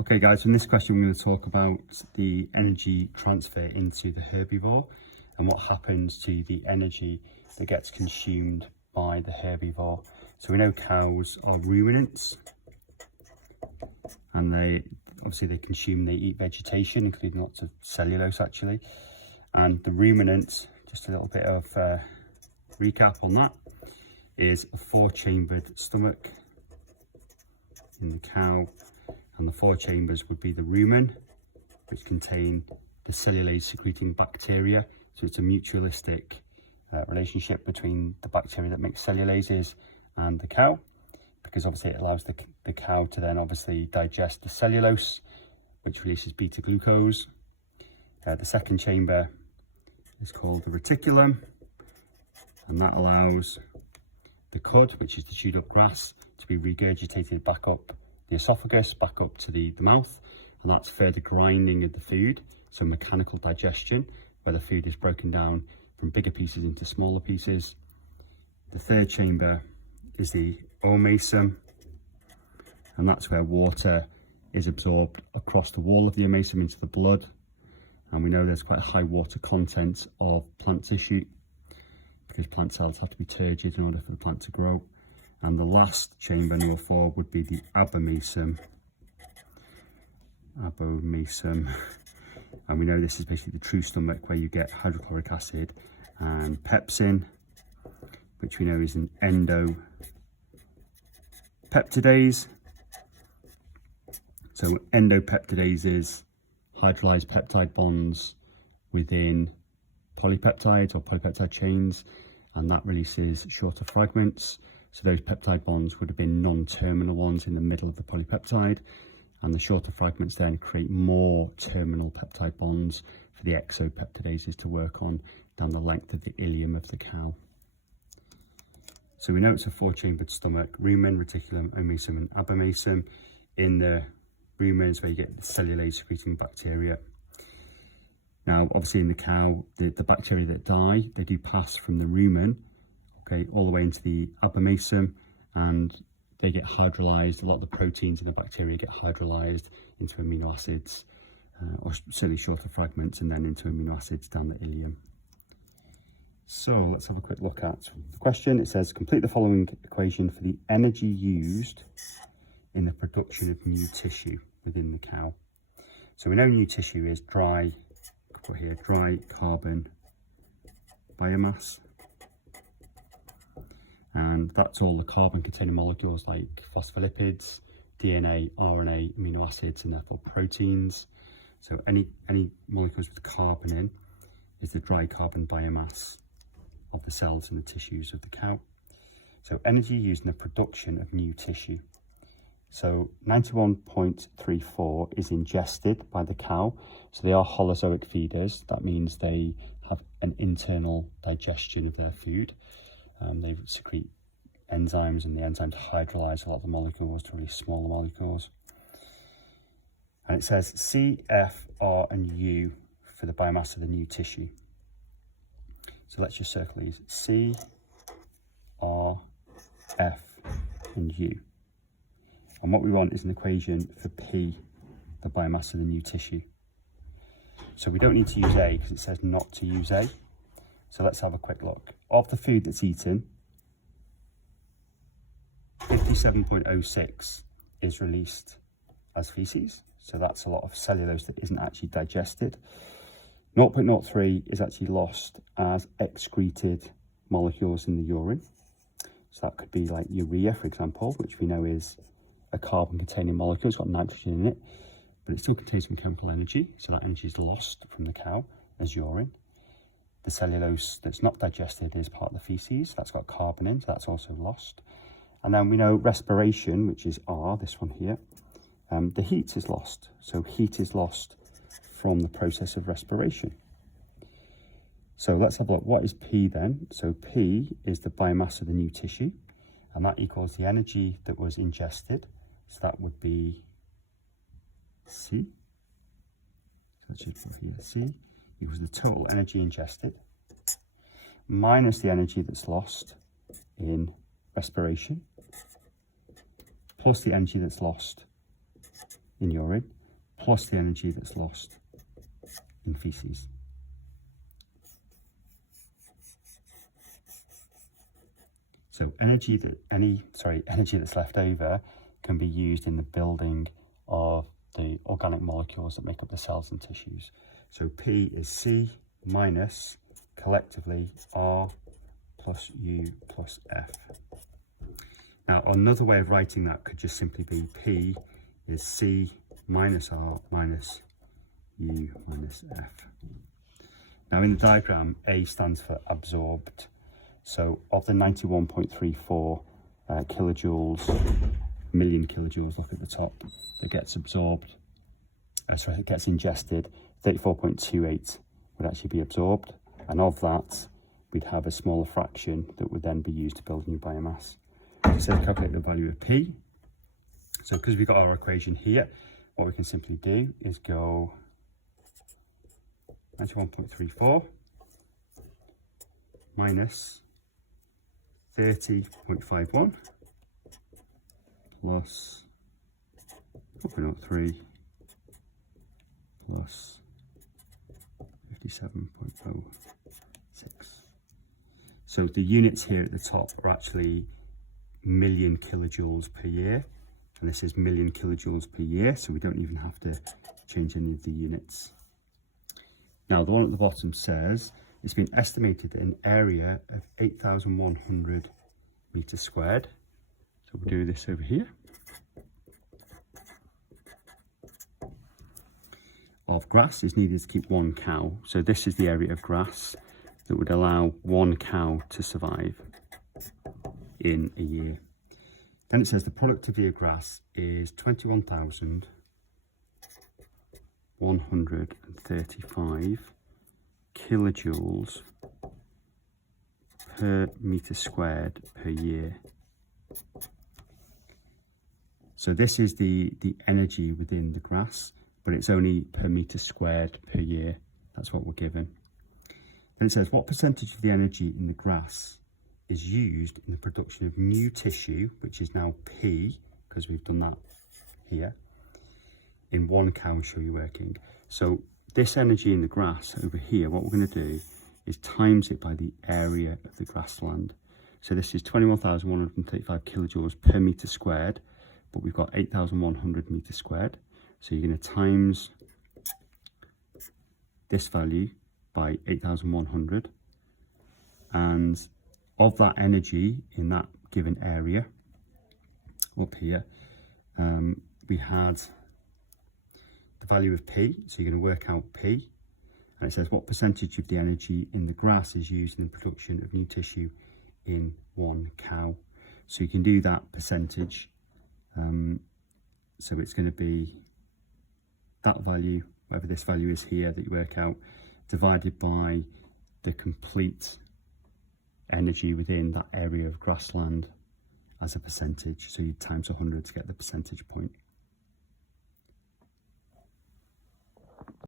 Okay guys, in this question we're going to talk about the energy transfer into the herbivore and what happens to the energy that gets consumed by the herbivore. So we know cows are ruminants and they eat vegetation, including lots of cellulose actually. And the ruminant, just a little bit of recap on that, is a 4-chambered stomach in the cow. And the 4 chambers would be the rumen, which contain the cellulase secreting bacteria. So it's a mutualistic relationship between the bacteria that makes cellulases and the cow, because obviously it allows the cow to then obviously digest the cellulose, which releases beta glucose. The second chamber is called the reticulum, and that allows the cud, which is the chewed up grass, to be regurgitated back up the esophagus, back up to the mouth, and that's further grinding of the food, so mechanical digestion, where the food is broken down from bigger pieces into smaller pieces. The third chamber is the oomacum, and that's where water is absorbed across the wall of the oomacum into the blood, and we know there's quite a high water content of plant tissue because plant cells have to be turgid in order for the plant to grow. And the last chamber, number 4, would be the abomacum. And we know this is basically the true stomach, where you get hydrochloric acid and pepsin, which we know is an endopeptidase. So endopeptidase is hydrolyzed peptide bonds within polypeptides or polypeptide chains, and that releases shorter fragments. So those peptide bonds would have been non-terminal ones in the middle of the polypeptide, and the shorter fragments then create more terminal peptide bonds for the exopeptidases to work on down the length of the ileum of the cow. So we know it's a 4-chambered stomach: rumen, reticulum, oomacum and abomacum. In the rumen is where you get the cellulase secreting bacteria. Now obviously in the cow, the bacteria that die, they do pass from the rumen all the way into the abomacum, and they get hydrolyzed. A lot of the proteins in the bacteria get hydrolyzed into amino acids, or certainly shorter fragments, and then into amino acids down the ileum. So let's have a quick look at the question. It says, complete the following equation for the energy used in the production of new tissue within the cow. So we know new tissue is dry carbon biomass. And that's all the carbon containing molecules like phospholipids, DNA, RNA, amino acids, and therefore proteins. So any molecules with carbon in is the dry carbon biomass of the cells and the tissues of the cow. So energy used in the production of new tissue. So 91.34 is ingested by the cow. So they are holozoic feeders. That means they have an internal digestion of their food. They secrete enzymes, and the enzymes hydrolyze a lot of the molecules to really smaller molecules. And it says C, F, R and U for the biomass of the new tissue. So let's just circle these: C, R, F and U. And what we want is an equation for P, the biomass of the new tissue. So we don't need to use A because it says not to use A. So let's have a quick look. Of the food that's eaten, 57.06 is released as feces. So that's a lot of cellulose that isn't actually digested. 0.03 is actually lost as excreted molecules in the urine. So that could be like urea, for example, which we know is a carbon-containing molecule. It's got nitrogen in it, but it still contains some chemical energy. So that energy is lost from the cow as urine. The cellulose that's not digested is part of the feces. That's got carbon in, so that's also lost. And then we know respiration, which is R, this one here, the heat is lost. So heat is lost from the process of respiration. So let's have a look. What is P then? So P is the biomass of the new tissue, and that equals the energy that was ingested. So that would be C. So that should go here, C. Equals the total energy ingested minus the energy that's lost in respiration plus the energy that's lost in urine, plus the energy that's lost in feces. So energy that's left over can be used in the building of the organic molecules that make up the cells and tissues. So P is C minus, collectively, R plus U plus F. Now, another way of writing that could just simply be P is C minus R minus U minus F. Now, in the diagram, A stands for absorbed. So of the 91.34 million kilojoules, look at the top, that gets absorbed, it gets ingested, 34.28 would actually be absorbed. And of that, we'd have a smaller fraction that would then be used to build new biomass. So it says calculate the value of P. So because we've got our equation here, what we can simply do is go 91.34 minus 30.51 plus 4.03 plus 57.06. So the units here at the top are actually million kilojoules per year, and this is million kilojoules per year, so we don't even have to change any of the units. Now the one at the bottom says it's been estimated at an area of 8,100 meters squared. So we'll do this over here. Of grass is needed to keep one cow. So this is the area of grass that would allow one cow to survive in a year. Then it says the productivity of grass is 21,135 kilojoules per meter squared per year. So this is the energy within the grass, but it's only per meter squared per year. That's what we're given. Then it says what percentage of the energy in the grass is used in the production of new tissue, which is now P, because we've done that here, in one cow show you working. So this energy in the grass over here, what we're going to do is times it by the area of the grassland. So this is 21,135 kilojoules per meter squared, but we've got 8,100 meters squared. So you're going to times this value by 8,100, and of that energy in that given area up here, we had the value of P, so you're going to work out P, and it says what percentage of the energy in the grass is used in the production of new tissue in one cow. So you can do that percentage, so it's going to be that value, whatever this value is here that you work out, divided by the complete energy within that area of grassland as a percentage. So you times 100 to get the percentage point.